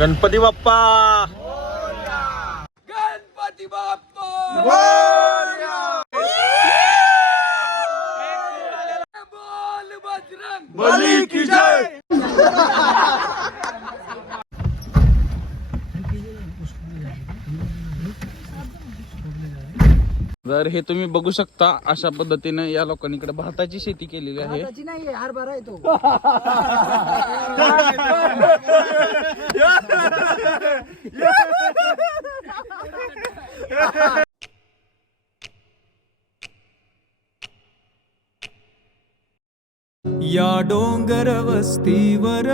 गणपती बाप्पा गणपती बाप्पा बोल बजरंग बली की जय. तर हे तुम्ही बघू शकता, अशा पद्धतीने या लोकांनी इकडे भाताची शेती केलेली आहे. नाही हरभरा आहे तो. या डोंगर वस्तीवर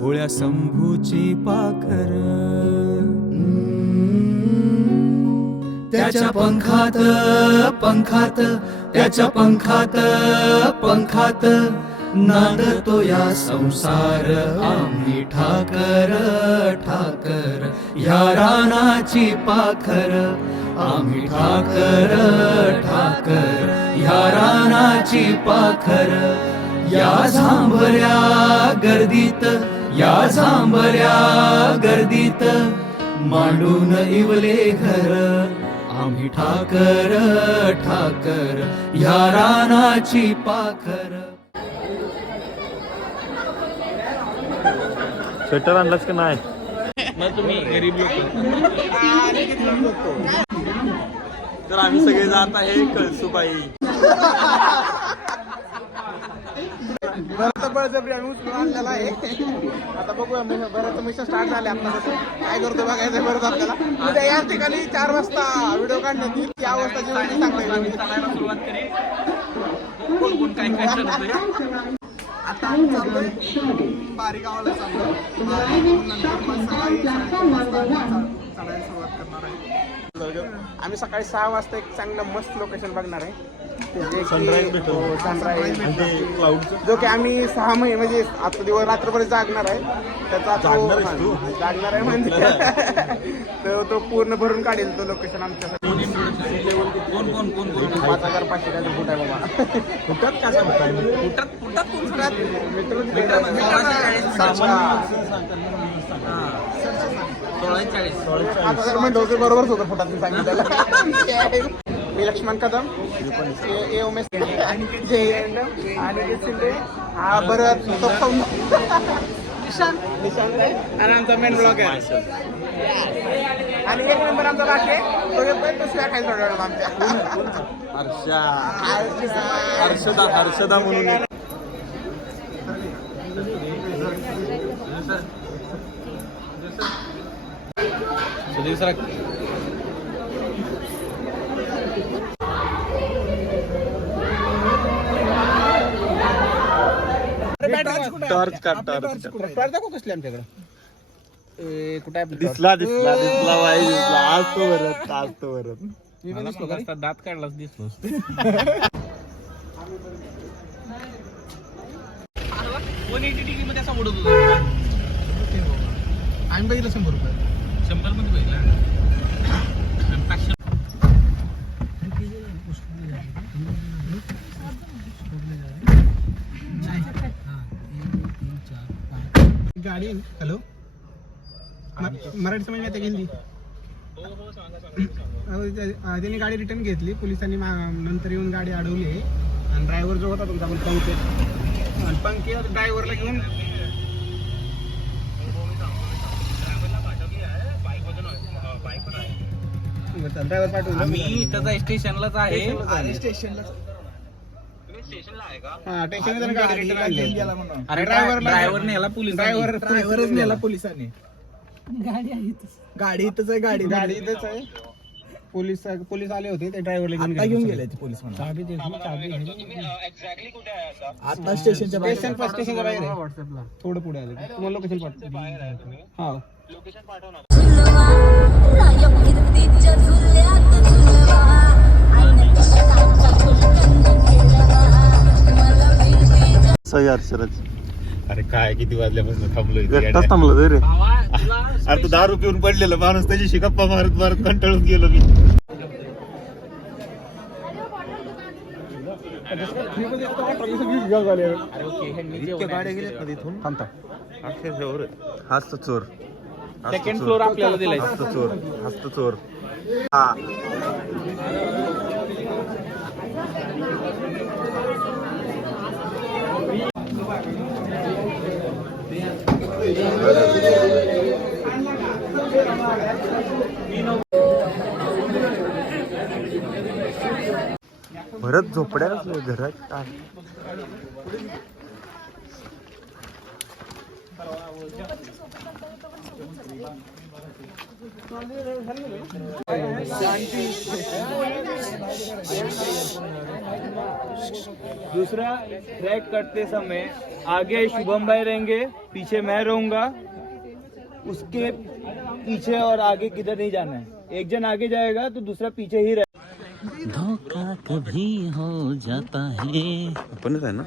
भोळ्या शंभूची पाखर, त्याच्या पंखात पंखात त्याच्या पंखात पंखात नांदतो या संसार. आम्ही ठाकर ठाकर या रानाची पाखर, आम्ही ठाकर ठाकर या रानाची पाखर. या झांबऱ्या गर्दीत या झांबऱ्या गर्दीत मांडून इवले घर. आम्ही ठाकर ठाकर या रानाची पाखर. स्वेटर आणलास का नाही? मग तुम्ही गरीब लोक. तर आम्ही सगळे जात आहे कळसुबाई. बरं बळजबरी आम्ही उचलून आणलेला आहे. आता बघूया बरं मिशन स्टार्ट झाले आपला. काय करतो बघायचं बरं आपल्याला. उद्या या ठिकाणी 4 वाजता व्हिडिओ काढण्यात येईल. त्या अवस्थाची वेळी सांगता येईल. सुरुवात करी. कोण कोण काय काय करतोय. आता आम्ही चाललोय बारी गावाला चाललोय. नंतर मग सकाळी 7:30 वाजता चढायला सुरुवात करणार आहे. आम्ही सकाळी 6 वाजता एक चांगलं मस्त लोकेशन बघणार आहे. सनराईज भेटतो. सनराईज ते क्लाउडचं जो की आम्ही 6 महिने म्हणजे आता दिवस रात्रभर जागणार आहे. त्याचा जागणार आहेस तू? जागणार आहे म्हणजे तो पूर्ण भरून काढेल तो लोकेशन आमच्यासाठी. कोण कोण कोण कोण 5,500 काय फूट आहे बाबा. फुटात का सांगताय? आता जर म्हणतो होते बरोबरच होतं फुटात मी सांगितलेलं. मी लक्ष्मण कदम, ए उमेश जय आणि शिंदे. हा बरं निशांत आणि आमचा मेन ब्लॉग आहे. आणि एक नंबर आमचा बाकी आहे तो येतोय तो शिवाय खायला थोड्या वेळाला आमच्या. हर्षदा म्हणून एक. टॉर्च का टॉर्च दाखव कसली आमच्याकडे. कुठे आहे दिसला दिसला दिसला बाई दिसला. आज तो वरत आज तो वरत. दात काढलाच दिसलो. 180 डिग्री मध्ये असा उडत होता. आम्ही बघितलं 100 रुपये. 100 मध्ये बघितला. गाडी हॅलो मराठी समज येते की हिंदी. त्यांनी गाडी रिटर्न घेतली. पोलिसांनी नंतर येऊन गाडी अडवली आणि ड्रायव्हर जो होता तुमचा पंकज ड्रायव्हरला घेऊन ड्रायव्हर पाठवून आम्ही इथं स्टेशनलाच आहे. हा स्टेशन गाडी रिटर्न आणली. अरे ड्रायव्हर नेला पोलीस. ड्रायव्हरच नेला पोलिसांनी. गाडी इथंच आहे. गाडी इथंच आहे. पोलीस आले होते ते ड्रायव्हरला घेऊन गेले पोलीस. आता स्टेशनच्या बाहेर आहे. व्हॉट्सअपला थोडं पुढे आले तुम्हाला लोकेशन पाठवतो. हा सही हर्षराज. अरे काय किती वाजल्यापासून थांबलोय इथे एकटाच थांबला रे. अरे तू दारू पिऊन पडलेलं माणूस त्याची गप्पा मारत मारत कंटाळून गेलो मी. हाच तो चोर. सेकंड फ्लोर आपल्याला दिलाय. हाच तो चोर. हाच तो चोर. हा. परत झोपड्या घरात काय दूसरा ट्रैक करते समय आगे शुभम भाई रहेंगे, पीछे मैं रहूंगा. उसके पीछे और आगे किधर नहीं जाना है. एक जन आगे जाएगा तो दूसरा पीछे ही रहे. धोका कभी हो जाता है. आपणच आहे ना.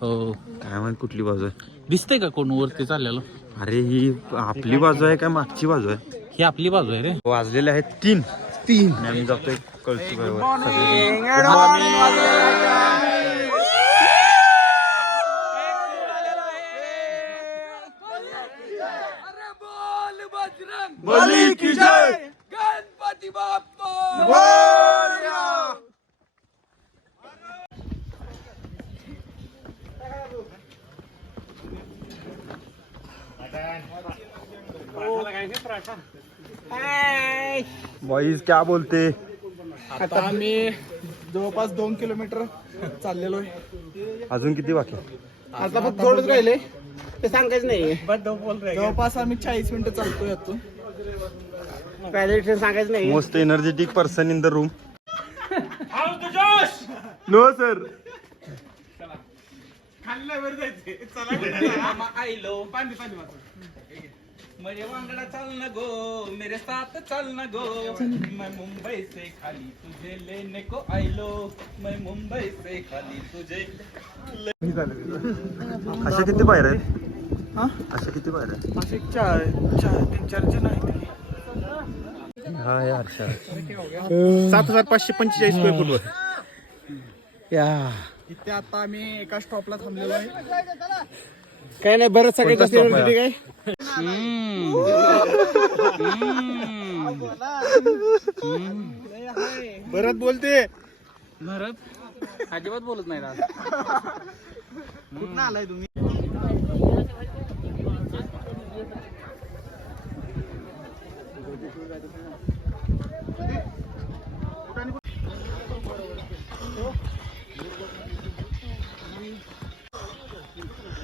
हो. काय माहित कुठली बाजू आहे. दिसतंय का कोण वरती चाललेलं? अरे ही आपली बाजू आहे का मागची बाजू आहे. ही आपली बाजू आहे रे. वाजलेले आहेत 3 आणि आम्ही जातोय कळसुबाईवर. बली की जय. गणपती बाप्पा. बॉईज क्या बोलते. आता आम्ही जवळपास 2 किलोमीटर चाललेलो आहे. अजून किती बाकी. आता फक्त थोडंच राहिले ते सांगायचं नाही. जवळपास आम्ही 40 मिनिटं चालतोय यातून. सांगायचं नाही. Most energetic person in the room. No sir. मेरे वांगडा चल न गो, मेरे साथ चल न गो. मैं मुंबई से खाली तुझे लेने को आइलो. मैं मुंबई से खाली तुझे. अशा किती बाहेर आहेत. हा? अशा किती बाहेर आहेत. असे 3-4 जण आहेत. हा यार 7,545 स्क्वेअर फूट वर. इथे आता आम्ही एका स्टॉपला थांबलेलो आहे. काय नाही बरं सगळे कोणता stop आहे? काय बरं बोलते. भरत अजिबात बोलत नाही आज. कुठं आलाय तुम्ही.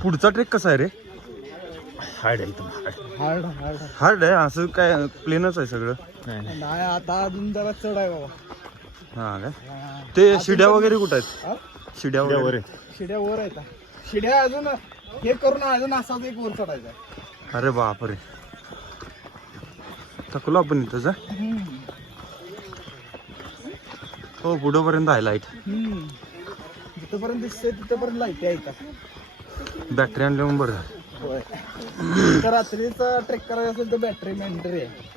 पुढचा ट्रेक कसा आहे रे. हार्ड आहे एकदम हार्ड. हार्ड आहे. असं काय प्लेनच आहे सगळं. नाही आता अजून जरा चढ आहे बाबा. हा काय ते शिड्या वगैरे कुठं आहेत. शिड्या वगैरे शिड्या वर आहेत. शिड्या अजून हे करून अजून असाच एक वर चढायचा. अरे बापरे. थकलो आपण इथंच. हो पुढंपर्यंत आहे लाईट. जिथपर्यंत दिसते तिथपर्यंत लाईट आहे का. बॅटरी आणल्या मग बरं. होय. तर रात्रीचा ट्रेक करायचा असेल तर बॅटरी मॅन्डरी आहे.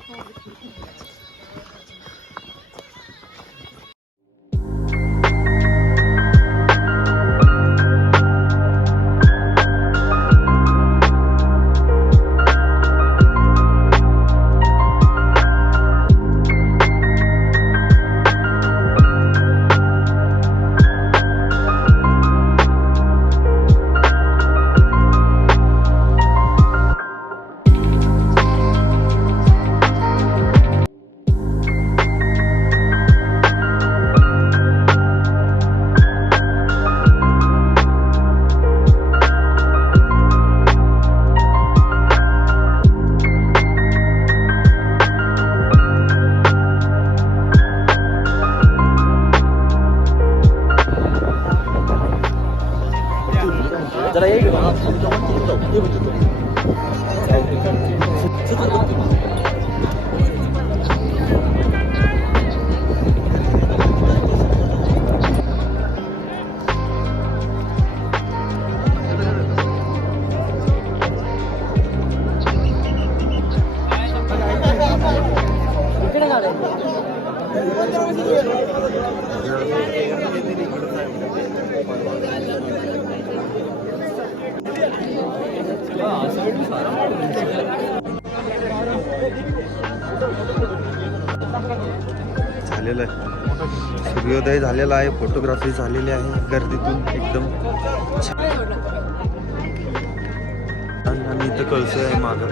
झालेलं आहे, सूर्योदय झालेला आहे, फोटोग्राफी झालेली आहे गर्दीतून एकदम छान. आणि इथं कळसं आहे मागं.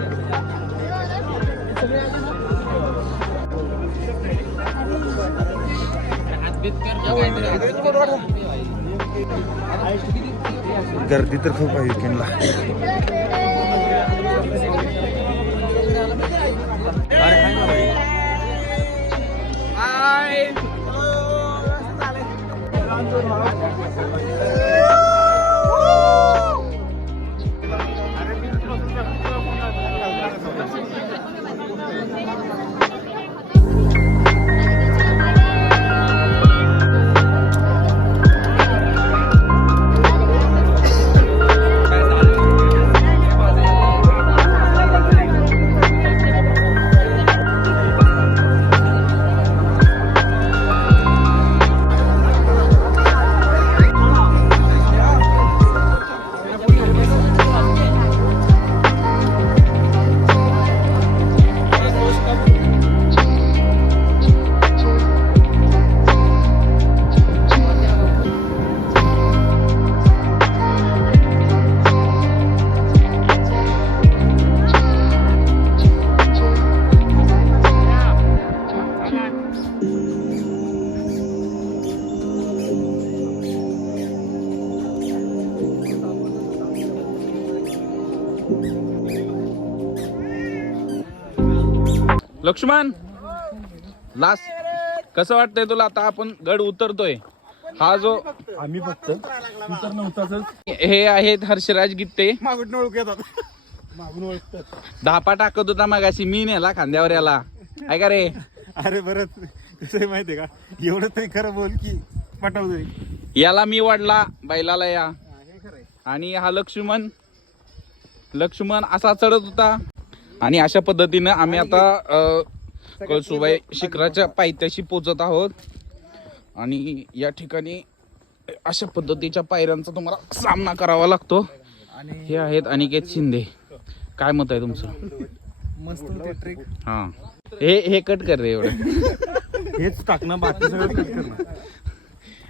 गर्दी तर खूप आहे विकेंडला. अरे आहे ना भाई. लक्ष्मण, लास्ट कसं वाटतंय तुला? आता आपण गड उतरतोय. हा जो आम्ही फक्त उतर नव्हताच. हे आहेत हर्षराज गित्ते. मागून ओळख येतात. मागून ओळखतात. धापा टाकत होता मागाशी, मी नेला खांद्यावर याला. काय का रे? अरे बरं कसं आहे माहितीये का, एवढं तरी खरं बोल की पटवतोय. याला मी वाढला बैलाला या. आणि हा लक्ष्मण असा चढत होता. आणि अशा पद्धतीनं आम्ही आता कळसुबाई शिखराच्या पायथ्याशी पोचत आहोत. आणि या ठिकाणी अशा पद्धतीच्या पायऱ्यांचा तुम्हाला सामना करावा लागतो. हे आहेत अनिकेत शिंदे. काय मत आहे तुमचं? मस्त ट्रेक. हा, हे कट कर रे एवढं. हेच टाकणं, बाकी सगळं कट करणं.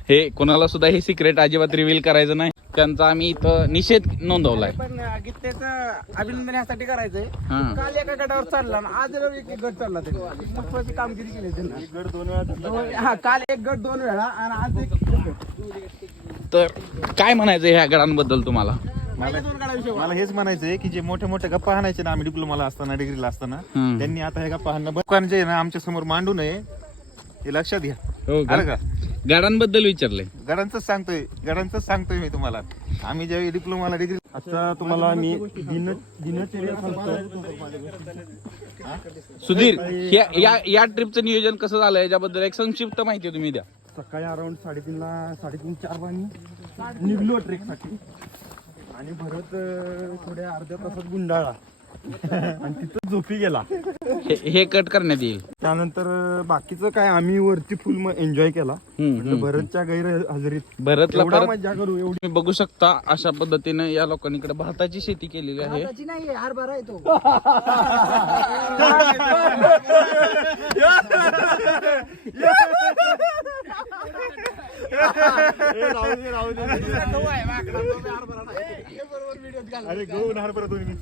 हे कोणाला सुद्धा हे सिक्रेट अजिबात रिव्हील करायचं नाही. त्यांचा आम्ही इथं निषेध नोंदवलाय. पण गीतेचं अभिनंदन यासाठी करायचंय. हा. काल एका गटावर चालला ना, आज एक गट चालला. त्यांनी महत्वाची कामगिरी केली त्यांनी. गड 2 वेळा. हा, काल एक गट 2 वेळा आणि आज एक गट. तर काय म्हणायचं ह्या गडांबद्दल तुम्हाला? मला हेच म्हणायचंय की जे मोठे मोठे गप्पा हाणायचे ना आम्ही डिप्लोमाला असताना, डिग्रीला असताना, त्यांनी आता हे गप्पा हाणणं बंद जे ना आमच्या समोर मांडू नये हे लक्षात घ्या. आलं का? गडांबद्दल विचारलंय. गडांचंच सांगतोय मी तुम्हाला. आम्ही ज्यावेळी डिप्लोमाला डिग्री. आता तुम्हाला मी दिनचर्या सांगतोय. सुधीर, या ट्रिपचं नियोजन कसं झालं याच्याबद्दल एक संक्षिप्त माहिती तुम्ही द्या. सकाळी अराउंड 3:30-4 वाजता निघलो ट्रेकसाठी. आणि भरत थोड्या अर्ध्या तासात गुंडाळा आणि तिथं झोपी गेला. हे कट करण्यात येईल. त्यानंतर बाकीचं काय आम्ही वरती फुल एन्जॉय केला. भरतच्या गैरहजेरीत भरतला एवढा परत मजा करू एवढी. तुम्ही बघू शकता अशा पद्धतीने या लोकांनी इकडे भाताची शेती केलेली आहे. नाही, हरभरा येतो. अरे गहू हरभरा दोन्ही.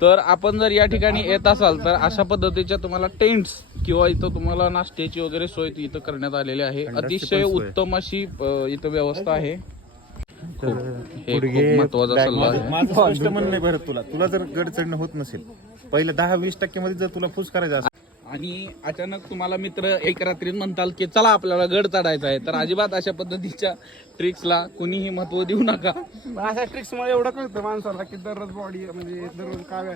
तर आपण जर या ठिकाणी येत असाल तर अशा पद्धतीच्या तुम्हाला टेंट्स किंवा इथं तुम्हाला नाश्त्याची वगैरे सोय इथं करण्यात आलेली आहे. अतिशय उत्तम अशी इथं व्यवस्था आहे. हे खूप महत्वाचा सल्ला आहे. माझं स्पष्ट म्हणणं आहे भरत, तुला जर गड चढणं होत नसेल, पहिले 10-20% मध्ये जर तुला फुस करायचं असेल आणि अचानक तुम्हाला मित्र एक रात्रीत म्हणताल की चला आपल्याला गड चढायचा आहे, तर अजिबात अशा पद्धतीच्या ट्रिक्सला कुणीही महत्व देऊ नका. अशा ट्रिक्स मुळे एवढं कळतं माणसाला की दररोज बॉडी म्हणजे दररोज काय